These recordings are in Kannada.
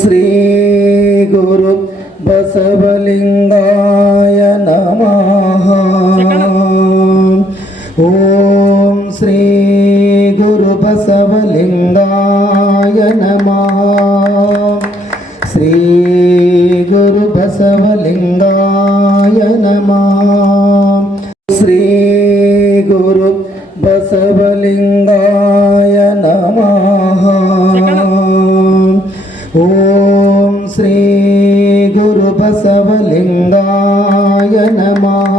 ಶ್ರೀ ಗುರು ಬಸವಲಿಂಗಾಯ ನಮಃ. ಓಂ ಶ್ರೀ ಗುರು ಬಸವಲಿಂಗಾಯ ನಮಃ. ಶ್ರೀ ಗುರು ಬಸವಲಿಂಗಾಯ ನಮಃ. ಶ್ರೀ ಗುರು ಬಸವಲಿಂಗಾಯ ನಮಃ. ಓಂ ಶ್ರೀ ಗುರು ಬಸವಲಿಂಗಾಯ ನಮಃ.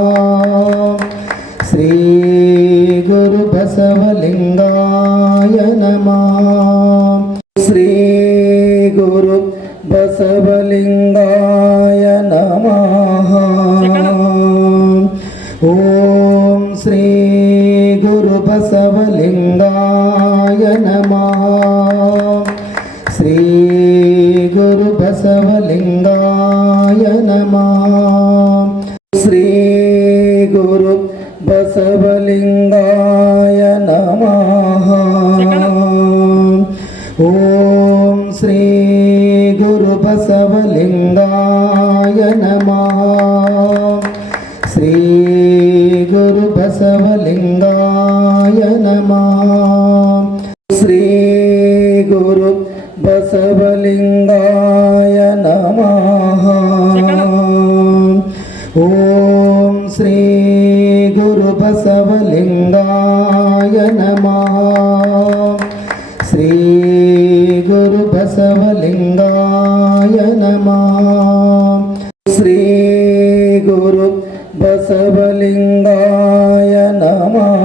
ಶ್ರೀ ಗುರು ಬಸವಲಿಂಗಾಯ ನಮಃ. ಶ್ರೀ ಗುರು ಬಸವಲಿಂಗಾಯ ನಮಃ. ಓಂ ಶ್ರೀ ಗುರು ಬಸವಲಿಂಗಾಯ ನಮಃ. ಶ್ರೀ ಗುರು ಬಸವಲಿಂಗಾಯ ನಮಃ. ಶ್ರೀ ಗುರು ಬಸವಲಿಂಗಾಯ ನಮಃ. ಓಂ ಶ್ರೀ ಗುರು ಬಸವಲಿಂಗಾಯ ನಮಃ. ಶ್ರೀ ಗುರು ಬಸವಲಿಂಗಾಯ ನಮಃ. ಶ್ರೀ ಗುರು ಬಸವಲಿಂಗಾಯ ನಮಃ. ಓಂ ಶ್ರೀ ಗುರು ಬಸವಲಿಂಗಾಯ ನಮಃ. ಶ್ರೀ ಗುರು ಬಸವಲಿಂಗಾಯ ನಮಃ. ಶ್ರೀ ಗುರು ಬಸವಲಿಂಗಾಯ ನಮಃ.